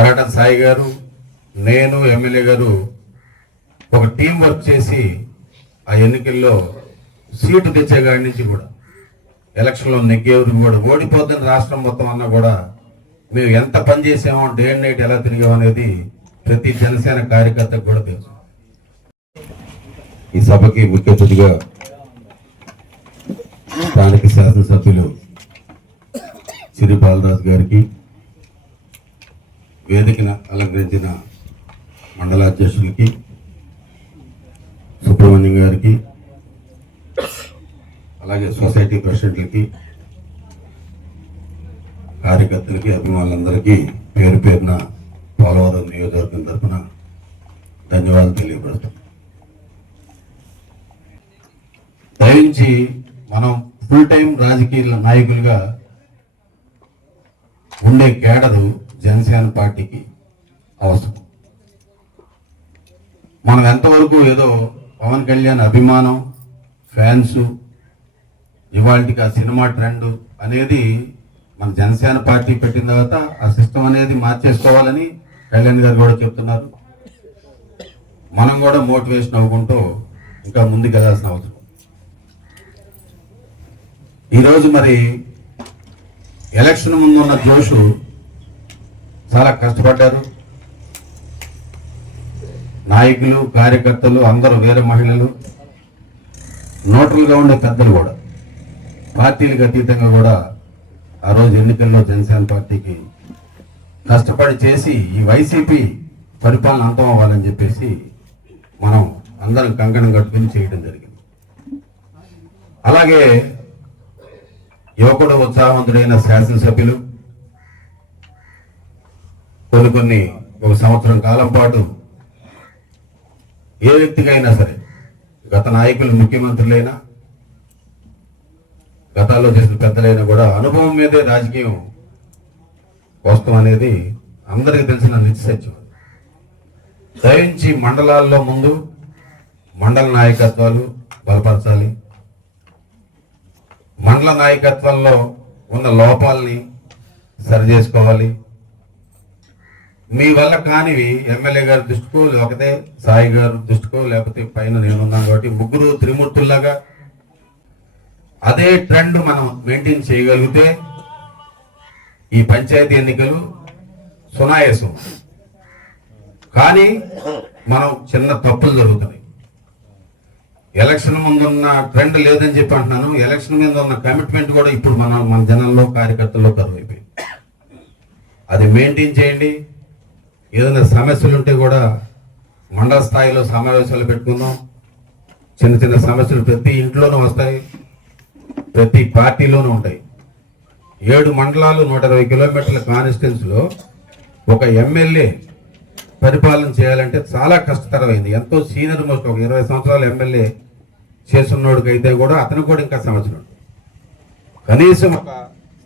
కరాటం సాయి గారు, నేను, ఎమ్మెల్యే గారు ఒక టీం వర్క్ చేసి ఆ ఎన్నికల్లో సీటు తెచ్చే కాడి నుంచి కూడా ఎలక్షన్లో నెగ్గేవారు కూడా ఓడిపోద్దని రాష్ట్రం మొత్తం అన్నా కూడా మేము ఎంత పని చేసామో, డే అండ్ నైట్ ఎలా తిరిగాం అనేది ప్రతి జనసేన కార్యకర్తకు కూడా తెలుసు. ఈ సభకి ముఖ్య అతిథిగా స్థానిక శాసనసభ్యులు సిరి బాలరాజు గారికి, వేదికను అలంకరించిన మండల అధ్యక్షులకి, సుబ్రహ్మణ్యం గారికి, అలాగే సొసైటీ ప్రెసిడెంట్లకి, కార్యకర్తలకి, అభిమానులందరికీ పేరు పేరున పోలవరం నియోజకవర్గం తరఫున ధన్యవాదాలు తెలియపరుస్తాం. దయించి మనం ఫుల్ టైం రాజకీయ నాయకులుగా ఉండే కేడరు జనసేన పార్టీకి అవసరం. మనం ఎంతవరకు ఏదో పవన్ కళ్యాణ్ అభిమానం, ఫ్యాన్స్, ఇవాళకి ఆ సినిమా ట్రెండ్ అనేది మన జనసేన పార్టీ పెట్టిన తర్వాత ఆ సిస్టమ్ అనేది మార్చేసుకోవాలని కళ్యాణ్ గారు కూడా చెప్తున్నారు. మనం కూడా మోటివేషన్ అవ్వుకుంటూ ఇంకా ముందుకు వెళ్ళాల్సిన అవసరం. ఈరోజు మరి ఎలక్షన్ ముందు ఉన్న జోషు చాలా కష్టపడ్డారు నాయకులు, కార్యకర్తలు అందరూ, వేరే మహిళలు, న్యూట్రల్గా ఉండే పెద్దలు కూడా, పార్టీలకు అతీతంగా కూడా ఆ రోజు ఎన్నికల్లో జనసేన పార్టీకి కష్టపడి చేసి ఈ వైసీపీ పరిపాలన అంతం అవ్వాలని చెప్పేసి మనం అందరం కంకణం కట్టుకుని చేయడం జరిగింది. అలాగే యువకుడు, ఉత్సాహవంతుడైన శాసనసభ్యులు కొన్ని ఒక సంవత్సరం కాలం పాటు ఏ వ్యక్తికైనా సరే, గత నాయకులు, ముఖ్యమంత్రులైనా, గతాల్లో చేసిన పెద్దలైనా కూడా అనుభవం మీదే రాజకీయం వస్తాం అనేది అందరికీ తెలిసిన నిత్య సత్యం. దయించి మండలాల్లో ముందు మండల నాయకత్వాలు బలపరచాలి. మండల నాయకత్వంలో ఉన్న లోపాలని సరి చేసుకోవాలి. మీ వల్ల కానివి ఎమ్మెల్యే గారి దృష్టికో, లేకపోతే సాయి గారి దృష్టికో, లేకపోతే పైన నేనున్నాను కాబట్టి ముగ్గురు త్రిమూర్తుల్లాగా అదే ట్రెండ్ మనం మెయింటైన్ చేయగలిగితే ఈ పంచాయతీ ఎన్నికలు సునాయాసం. కానీ మనం చిన్న తప్పులు జరుగుతున్నాయి. ఎలక్షన్ ముందున్న ట్రెండ్ లేదని చెప్పి అంటున్నాను. ఎలక్షన్ మీద ఉన్న కమిట్మెంట్ కూడా ఇప్పుడు మన జనంలో, కార్యకర్తల్లో కరువైపోయింది. అది మెయింటైన్ చేయండి. ఏదైనా సమస్యలు ఉంటే కూడా మండల స్థాయిలో సమావేశాలు పెట్టుకుందాం. చిన్న చిన్న సమస్యలు ప్రతి ఇంట్లోనూ వస్తాయి, ప్రతి పార్టీలోనూ ఉంటాయి. 7 మండలాలు 120 కిలోమీటర్ల కాన్స్టిట్యున్సీలో ఒక ఎమ్మెల్యే పరిపాలన చేయాలంటే చాలా కష్టతరమైంది. ఎంతో సీనియర్ మోస్ట్, ఒక 20 సంవత్సరాలు ఎమ్మెల్యే చేస్తున్నోడికైతే కూడా అతను కూడా ఇంకా సంవత్సరం, కనీసం ఒక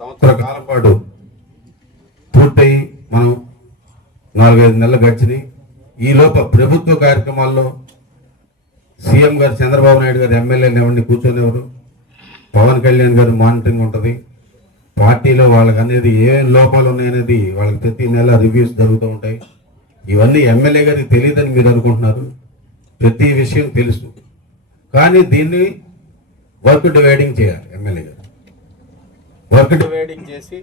సంవత్సర కాలం పాటు పూర్తయి మనం 4-5 నెలలు గడిచినాయి. ఈ లోప ప్రభుత్వ కార్యక్రమాల్లో సీఎం గారు చంద్రబాబు నాయుడు గారు ఎమ్మెల్యేలు ఎవరిని కూర్చొనేవారు, పవన్ కళ్యాణ్ గారు మానిటరింగ్ ఉంటుంది. పార్టీలో వాళ్ళకి అనేది ఏమేమి లోపాలు ఉన్నాయనేది వాళ్ళకి ప్రతి నెల రివ్యూస్ జరుగుతూ ఉంటాయి. ఇవన్నీ ఎమ్మెల్యే గారికి తెలియదని మీరు అనుకుంటున్నారు. ప్రతి విషయం తెలుసు. కానీ దీన్ని వర్క్ డివైడింగ్ చేయాలి. ఎమ్మెల్యే గారు వర్క్ డివైడింగ్ చేసి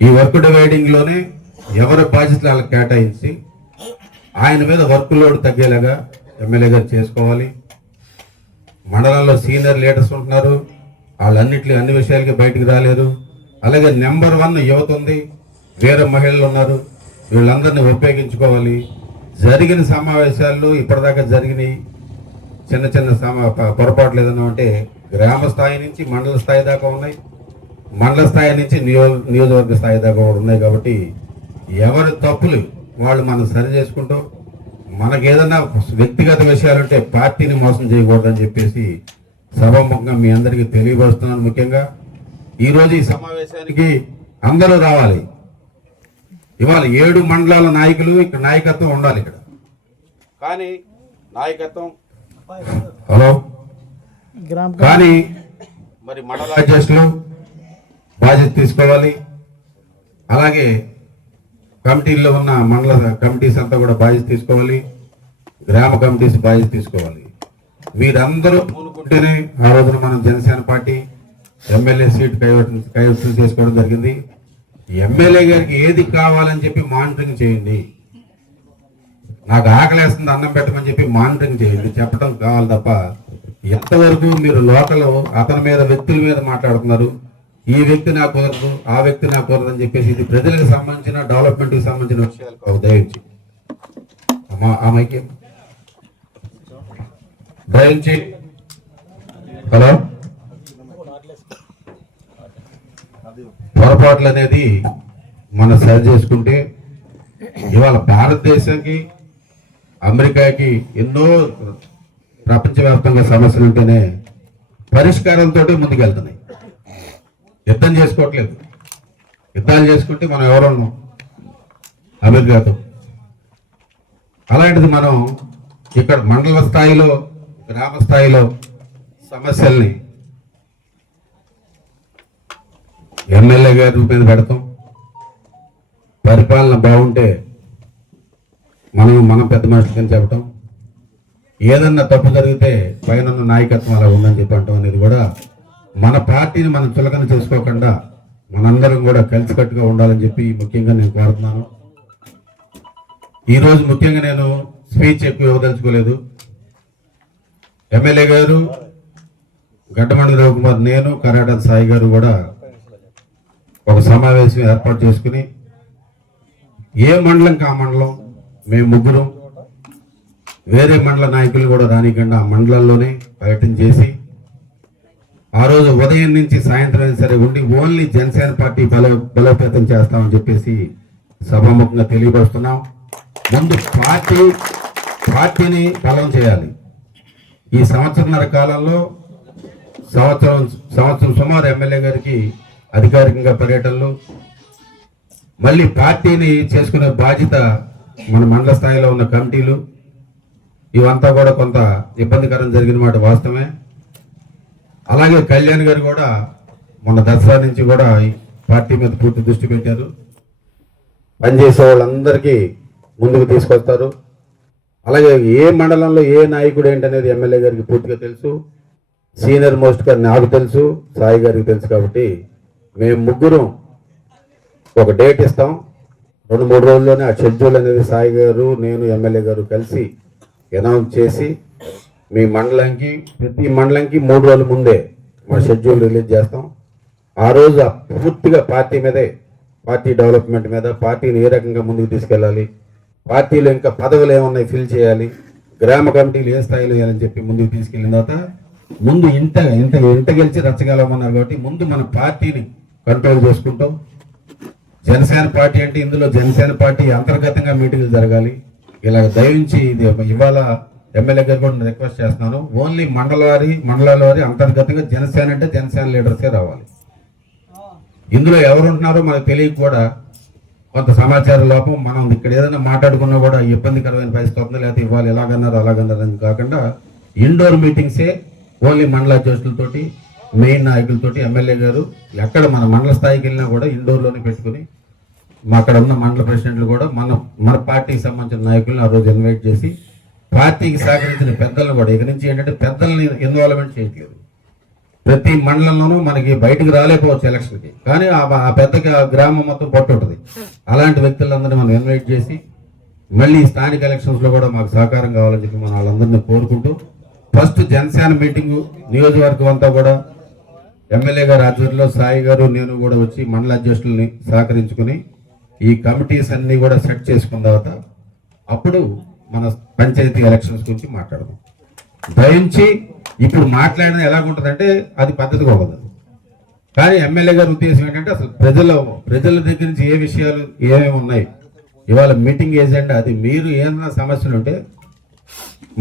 ఈ వర్క్ డివైడింగ్లోనే ఎవరి బాధ్యతలు వాళ్ళకి కేటాయించి ఆయన మీద వర్క్ లోడ్ తగ్గేలాగా ఎమ్మెల్యే గారు చేసుకోవాలి. మండలంలో సీనియర్ లీడర్స్ ఉంటున్నారు, అన్ని విషయాలకి బయటకు రాలేరు. అలాగే నెంబర్ 1 యువత ఉంది, వేరే మహిళలు ఉన్నారు. వీళ్ళందరినీ ఉపయోగించుకోవాలి. జరిగిన సమావేశాల్లో ఇప్పటిదాకా జరిగినాయి చిన్న చిన్న పొరపాట్లు ఏదైనా ఉంటే గ్రామ స్థాయి నుంచి మండల స్థాయి దాకా ఉన్నాయి, మండల స్థాయి నుంచి నియోజకవర్గ స్థాయి దాకా కూడా ఉన్నాయి. కాబట్టి ఎవరి తప్పులు వాళ్ళు మనం సరి చేసుకుంటూ, మనకు ఏదైనా వ్యక్తిగత విషయాలుంటే పార్టీని మోసం చేయకూడదని చెప్పేసి సభాముఖంగా మీ అందరికీ తెలియపరుస్తున్నాను. ముఖ్యంగా ఈరోజు ఈ సమావేశానికి అందరూ రావాలి. ఇవాళ 7 మండలాల నాయకులు ఇక్కడ నాయకత్వం ఉండాలి. ఇక్కడ కానీ నాయకత్వం కానీ మరి మండల అధ్యక్షులు బాధ్యత తీసుకోవాలి. అలాగే కమిటీల్లో ఉన్న మండల కమిటీస్ అంతా కూడా బాధ్యత తీసుకోవాలి, గ్రామ కమిటీస్ బాధ్యత తీసుకోవాలి. వీరందరూ పూనుకుంటేనే ఆ రోజున మనం జనసేన పార్టీ ఎమ్మెల్యే సీట్ కైవసం చేసుకోవడం జరిగింది. ఎమ్మెల్యే గారికి ఏది కావాలని చెప్పి మానిటరింగ్ చేయండి. నాకు ఆకలేస్తుంది అన్నం పెట్టమని చెప్పి మానిటరింగ్ చేయండి, చెప్పడం కావాలి తప్ప ఎంతవరకు మీరు లోకల్ అతని మీద వ్యక్తుల మీద మాట్లాడుతున్నారు. ఈ వ్యక్తి నాకు కుదరదు, ఆ వ్యక్తి నాకు కుదరదు అని చెప్పేసి ఇది ప్రజలకు సంబంధించిన డెవలప్మెంట్కి సంబంధించిన విషయాలు కావు. దయించి దయించి హలో పొరపాట్లు అనేది మనం సరి చేసుకుంటే ఇవాళ భారతదేశానికి అమెరికాకి ఎన్నో ప్రపంచవ్యాప్తంగా సమస్యలు ఉంటేనే పరిష్కారంతో ముందుకెళ్తున్నాయి. యుద్ధం చేసుకోవట్లేదు. యుద్ధాలు చేసుకుంటే మనం ఎవరున్నాం అమెరికాతో. అలాంటిది మనం ఇక్కడ మండల స్థాయిలో గ్రామ స్థాయిలో సమస్యల్ని ఎమ్మెల్యే గారి మీద పెడతాం. పరిపాలన బాగుంటే మనం పెద్ద మనుషులకని చెప్పటం, ఏదన్నా తప్పు జరిగితే పైన నాయకత్వం అలా ఉందని చెప్పి అంటాం అనేది కూడా మన పార్టీని మనం చులకన చేసుకోకుండా మనందరం కూడా కలిసికట్టుగా ఉండాలని చెప్పి ముఖ్యంగా నేను కోరుతున్నాను. ఈరోజు ముఖ్యంగా నేను స్పీచ్ ఎక్కువ ఇవ్వదలుచుకోలేదు. ఎమ్మెల్యే గారు గడ్డమండి రవికుమార్, నేను కరాడ సాయి గారు కూడా ఒక సమావేశం ఏర్పాటు చేసుకుని ఏ మండలంకి ఆ మండలం మేము ముగ్గురం వేరే మండల నాయకులు కూడా రానికుండా ఆ మండలాల్లోనే పర్యటన చేసి ఆ రోజు ఉదయం నుంచి సాయంత్రం సరే ఉండి ఓన్లీ జనసేన పార్టీ బలోపేతం చేస్తామని చెప్పేసి సభాముఖంగా తెలియపరుస్తున్నాం. ముందు పార్టీని బలం చేయాలి. ఈ సంవత్సరన్నర కాలంలో సంవత్సరం సుమారు ఎమ్మెల్యే గారికి అధికారికంగా పర్యటనలు, మళ్ళీ పార్టీని చేసుకునే బాధ్యత మన మండల స్థాయిలో ఉన్న కమిటీలు, ఇవంతా కూడా కొంత ఇబ్బందికరం జరిగిన మాట వాస్తవమే. అలాగే కళ్యాణ్ గారు కూడా మొన్న దసరా నుంచి కూడా ఈ పార్టీ మీద పూర్తి దృష్టి పెట్టారు. పనిచేసే వాళ్ళందరికీ ముందుకు తీసుకొస్తారు. అలాగే ఏ మండలంలో ఏ నాయకుడు ఏంటనేది ఎమ్మెల్యే గారికి పూర్తిగా తెలుసు. సీనియర్ మోస్ట్గా నాకు తెలుసు, సాయి గారికి తెలుసు. కాబట్టి మేము ముగ్గురం ఒక డేట్ ఇస్తాం. 2-3 రోజుల్లోనే ఆ షెడ్యూల్ అనేది సాయి గారు, నేను, ఎమ్మెల్యే గారు కలిసి అనౌన్స్ చేసి మీ మండలంకి ప్రతి మండలంకి 3 రోజుల ముందే మా షెడ్యూల్ రిలీజ్ చేస్తాం. ఆ రోజు పూర్తిగా పార్టీ మీదే, పార్టీ డెవలప్మెంట్ మీద, పార్టీని ఏ రకంగా ముందుకు తీసుకెళ్ళాలి, పార్టీలో ఇంకా పదవులు ఏమన్నాయి ఫిల్ చేయాలి, గ్రామ కమిటీలు ఏ స్థాయిలో వేయాలని చెప్పి ముందుకు తీసుకెళ్ళిన తర్వాత ముందు ఇంత గెలిచి రచ్చగలమన్నారు. కాబట్టి ముందు మన పార్టీని కంట్రోల్ చేసుకుంటాం. జనసేన పార్టీ అంటే ఇందులో జనసేన పార్టీ అంతర్గతంగా మీటింగ్లు జరగాలి. ఇలా దయించి ఇది ఇవాళ ఎమ్మెల్యే గారు కూడా రిక్వెస్ట్ చేస్తున్నాను. ఓన్లీ మండలాల వారి అంతర్గతంగా జనసేన అంటే జనసేన లీడర్సే రావాలి. ఇందులో ఎవరుంటున్నారో మనకు తెలియక కూడా కొంత సమాచార లోపం, మనం ఇక్కడ ఏదైనా మాట్లాడుకున్నా కూడా ఇబ్బందికరమైన పరిస్థితి వస్తుంది. లేకపోతే ఇవ్వాలి ఎలాగన్నారు అలాగన్నారు అని కాకుండా ఇండోర్ మీటింగ్సే ఓన్లీ మండల అధ్యక్షులతోటి, మెయిన్ నాయకులతోటి ఎమ్మెల్యే గారు ఎక్కడ మన మండల స్థాయికి వెళ్ళినా కూడా ఇండోర్లోనే పెట్టుకుని అక్కడ ఉన్న మండల ప్రెసిడెంట్లు కూడా మన పార్టీకి సంబంధించిన నాయకులను ఆ రోజు ఇన్వైట్ చేసి పార్టీకి సహకరించిన పెద్దలను కూడా ఇక నుంచి ఏంటంటే పెద్దల్ని ఇన్వాల్వ్మెంట్ చేయట్లేదు. ప్రతి మండలంలోనూ మనకి బయటకు రాలేకపోవచ్చు ఎలక్షన్కి, కానీ ఆ పెద్దకి ఆ గ్రామం మొత్తం పట్టు ఉంటుంది. అలాంటి వ్యక్తులందరినీ మనం ఇన్వైట్ చేసి మళ్ళీ స్థానిక ఎలక్షన్స్లో కూడా మాకు సహకారం కావాలని చెప్పి మనం వాళ్ళందరినీ కోరుకుంటూ ఫస్ట్ జనసేన మీటింగు నియోజకవర్గం అంతా కూడా ఎమ్మెల్యే గారి ఆధ్వర్యంలో సాయి గారు, నేను కూడా వచ్చి మండల అధ్యక్షుల్ని సహకరించుకుని ఈ కమిటీస్ అన్ని కూడా సెట్ చేసుకున్న తర్వాత అప్పుడు మన పంచాయతీ ఎలక్షన్స్ గురించి మాట్లాడదాం. దయించి ఇప్పుడు మాట్లాడిన ఎలాగుంటుందంటే అది పద్ధతిగా ఉండదు. కానీ ఎమ్మెల్యే గారి ఉద్దేశం ఏంటంటే అసలు ప్రజల దగ్గర నుంచి ఏ విషయాలు ఏమేమి ఉన్నాయి, ఇవాళ మీటింగ్ ఏజెండా అది. మీరు ఏమైనా సమస్యలు ఉంటే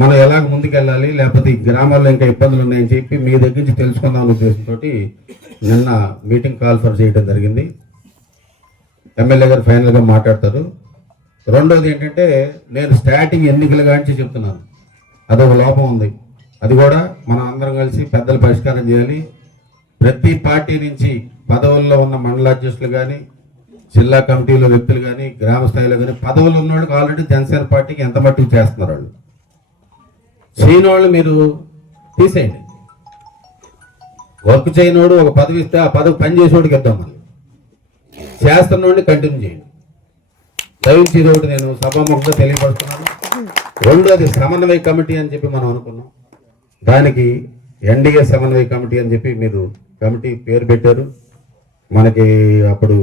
మనం ఎలాగ ముందుకెళ్ళాలి, లేకపోతే ఈ గ్రామాల్లో ఇంకా ఇబ్బందులు ఉన్నాయని చెప్పి మీ దగ్గర నుంచి తెలుసుకుందాం అనే ఉద్దేశంతో నిన్న మీటింగ్ కాల్ఫర్ చేయడం జరిగింది. ఎమ్మెల్యే గారు ఫైనల్గా మాట్లాడతారు. రెండోది ఏంటంటే నేను స్టార్టింగ్ ఎన్నికల కాంచి చెప్తున్నాను, అదొక లోపం ఉంది. అది కూడా మనం అందరం కలిసి పెద్దలు పరిష్కారం చేయాలి. ప్రతి పార్టీ నుంచి పదవుల్లో ఉన్న మండలాధ్యక్షులు కానీ, జిల్లా కమిటీలో వ్యక్తులు కానీ గ్రామ స్థాయిలో కానీ పదవులు ఉన్నవాళ్ళకి ఆల్రెడీ జనసేన పార్టీకి ఎంత మట్టుకు చేస్తున్నారు వాళ్ళు. చేయని వాళ్ళు మీరు తీసేయండి. వర్క్ చేయనోడు ఒక పదవి ఇస్తే ఆ పదవి పని చేసేవాడికి ఇద్దాం, మళ్ళీ చేస్తున్నోడిని కంటిన్యూ చేయండి. దయచేసి ఇది ఒకటి నేను సభాముఖంగా తెలియపడుతున్నాను. రెండోది సమన్వయ కమిటీ అని చెప్పి మనం అనుకున్నాం. దానికి ఎన్డీఏ సమన్వయ కమిటీ అని చెప్పి మీరు కమిటీ పేరు పెట్టారు. మనకి అప్పుడు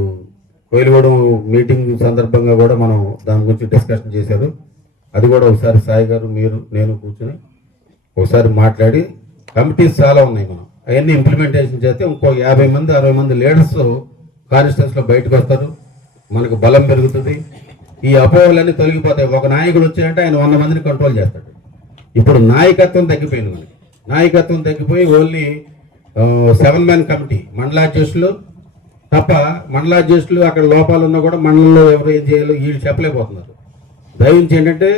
కోయిలగూడెం మీటింగ్ సందర్భంగా కూడా మనం దాని గురించి డిస్కషన్ చేశారు. అది కూడా ఒకసారి సాయి గారు మీరు నేను కూర్చొని ఒకసారి మాట్లాడి, కమిటీస్ చాలా ఉన్నాయి, మనం అవన్నీ ఇంప్లిమెంటేషన్ చేస్తే ఇంకో 50 మంది 60 మంది లీడర్స్ కాన్స్టిట్యూన్సీలో బయటకు వస్తారు, మనకు బలం పెరుగుతుంది, ఈ అపోహలన్నీ తొలగిపోతాయి. ఒక నాయకుడు వచ్చాయంటే ఆయన 100 మందిని కంట్రోల్ చేస్తాడు. ఇప్పుడు నాయకత్వం తగ్గిపోయింది, మనకి నాయకత్వం తగ్గిపోయి ఓన్లీ 7 మ్యాన్ కమిటీ, మండలాధ్యక్షులు తప్ప, మండలాధ్యక్షులు అక్కడ లోపాలు ఉన్నా కూడా మండలంలో ఎవరు ఏం చేయాలో వీళ్ళు చెప్పలేకపోతున్నారు. దయించి ఏంటంటే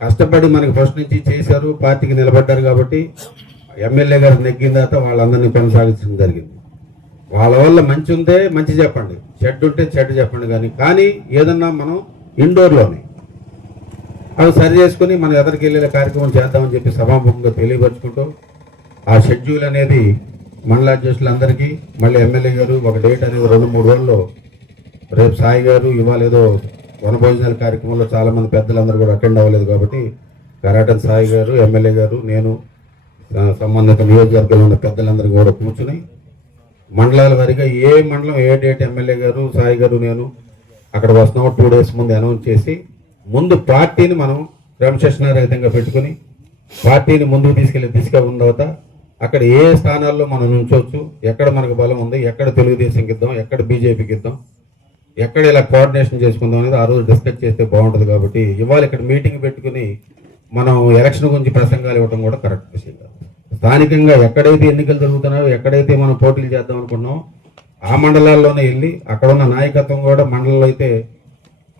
కష్టపడి మనకి ఫస్ట్ నుంచి చేశారు, పార్టీకి నిలబడ్డారు కాబట్టి ఎమ్మెల్యే గారు నెగ్గిన తర్వాత వాళ్ళందరినీ కొనసాగించడం జరిగింది. వాళ్ళ వల్ల మంచి ఉంటే మంచి చెప్పండి, చెడ్డు ఉంటే చెడ్డు చెప్పండి, కానీ ఏదన్నా మనం ఇండోర్లోనే అవి సరి చేసుకుని మనం ఎదరికి వెళ్ళే కార్యక్రమం చేద్దామని చెప్పి సభాముఖంగా తెలియపరుచుకుంటూ, ఆ షెడ్యూల్ అనేది మండలాధ్యక్షులందరికీ మళ్ళీ ఎమ్మెల్యే గారు ఒక డేట్ అనేది 2-3 రోజుల్లో, రేపు సాయి గారు ఇవాళ ఏదో వనభోజనాల కార్యక్రమంలో చాలామంది పెద్దలందరూ కూడా అటెండ్ అవ్వలేదు కాబట్టి కరాటన్ సాయి గారు, ఎమ్మెల్యే గారు, నేను, సంబంధిత నియోజకవర్గంలో ఉన్న పెద్దలందరూ కూడా కూర్చుని మండలాల వారిగా ఏ మండలం ఏ డేట్ ఎమ్మెల్యే గారు, సాయి గారు, నేను అక్కడ వస్తున్నాము 2 days ముందు అనౌన్స్ చేసి, ముందు పార్టీని మనం క్రమశిక్షణారహితంగా పెట్టుకుని పార్టీని ముందుకు తీసుకెళ్ళి తర్వాత అక్కడ ఏ స్థానాల్లో మనం నుంచోవచ్చు, ఎక్కడ మనకు బలం ఉంది, ఎక్కడ తెలుగుదేశంకి ఇద్దాం, ఎక్కడ బీజేపీకి ఇద్దాం, ఎక్కడ ఇలా కోఆర్డినేషన్ చేసుకుందాం అనేది ఆ రోజు డిస్కస్ చేస్తే బాగుంటుంది. కాబట్టి ఇవాళ ఇక్కడ మీటింగ్ పెట్టుకుని మనం ఎలక్షన్ గురించి ప్రసంగాలు ఇవ్వడం కూడా కరెక్ట్ విషయం కాదు. స్థానికంగా ఎక్కడైతే ఎన్నికలు జరుగుతున్నాయో, ఎక్కడైతే మనం పోటీలు చేద్దాం అనుకున్నామో ఆ మండలాల్లోనే వెళ్ళి అక్కడ ఉన్న నాయకత్వం కూడా మండలంలో అయితే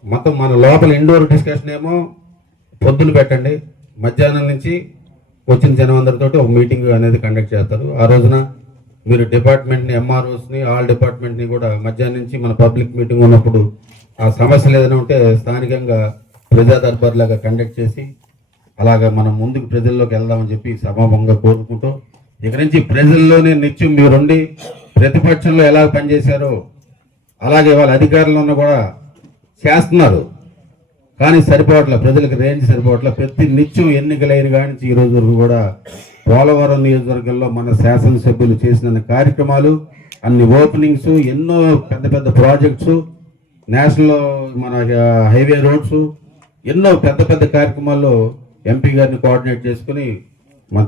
మొత్తం మన లోపల ఇండోర్ డిస్కషన్ ఏమో పొద్దున పెట్టండి, మధ్యాహ్నం నుంచి వచ్చిన జనం అందరితో ఒక మీటింగ్ అనేది కండక్ట్ చేస్తారు. ఆ రోజున మీరు డిపార్ట్మెంట్ని, ఎంఆర్ఓస్ని, ఆల్ డిపార్ట్మెంట్ని కూడా మధ్యాహ్నం నుంచి మన పబ్లిక్ మీటింగ్ ఉన్నప్పుడు ఆ సమస్యలు ఏదైనా ఉంటే స్థానికంగా ప్రజా దర్బార్ లాగా కండక్ట్ చేసి అలాగా మనం ముందుకు ప్రజల్లోకి వెళ్దామని చెప్పి సభాముఖంగా కోరుకుంటూ, ఇక నుంచి ప్రజల్లోనే నిత్యం మీరుండి ప్రతిపక్షంలో ఎలా పనిచేశారో అలాగే వాళ్ళ అధికారులు ఉన్న కూడా చేస్తున్నారు, కానీ సరిపోవట్లే, ప్రజలకు రేంజ్ సరిపోవట్లే. ప్రతి నిత్యం ఎన్నికలైన కానీ ఈ రోజు వరకు కూడా పోలవరం నియోజకవర్గంలో మన శాసనసభ్యులు చేసిన కార్యక్రమాలు, అన్ని ఓపెనింగ్స్, ఎన్నో పెద్ద పెద్ద ప్రాజెక్ట్స్, నేషనల్ మన హైవే రోడ్స్, ఎన్నో పెద్ద పెద్ద కార్యక్రమాల్లో ఎంపీ గారిని కోఆర్డినేట్ చేసుకుని మన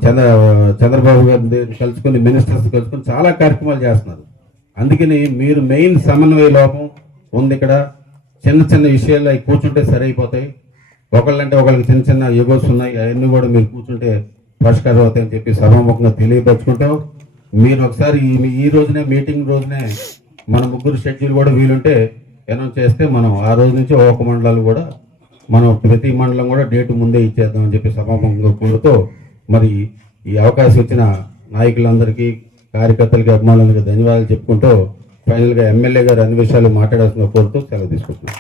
చంద్రబాబు గారిని కలుసుకుని, మినిస్టర్స్ కలుసుకుని చాలా కార్యక్రమాలు చేస్తున్నారు. అందుకని మీరు మెయిన్ సమన్వయ లోపం ఉంది ఇక్కడ. చిన్న చిన్న విషయాలు అవి కూర్చుంటే సరైపోతాయి, ఒకళ్ళంటే ఒకళ్ళకి చిన్న చిన్న ఎగోస్ ఉన్నాయి, అవన్నీ కూడా మీరు కూర్చుంటే పరిష్కారం అవుతాయని చెప్పి సభాముఖంగా తెలియపరుచుకుంటాం. మీరు ఒకసారి ఈ రోజునే మీటింగ్ రోజునే మన ముగ్గురు షెడ్యూల్ కూడా వీలుంటే అనౌన్స్ చేస్తే మనం ఆ రోజు నుంచి ఒక మండలాలు కూడా మనం ప్రతి మండలం కూడా డేట్ ముందే ఇచ్చేద్దామని చెప్పి సభాముఖంగా కోరుతూ, మరి ఈ అవకాశం ఇచ్చిన నాయకులందరికీ, కార్యకర్తలకి, అభిమానులకి ధన్యవాదాలు చెప్పుకుంటూ ఫైనల్గా ఎమ్మెల్యే గారు అన్ని విషయాలు మాట్లాడాల్సిన కోరుతూ సెలవు తీసుకుంటున్నాను.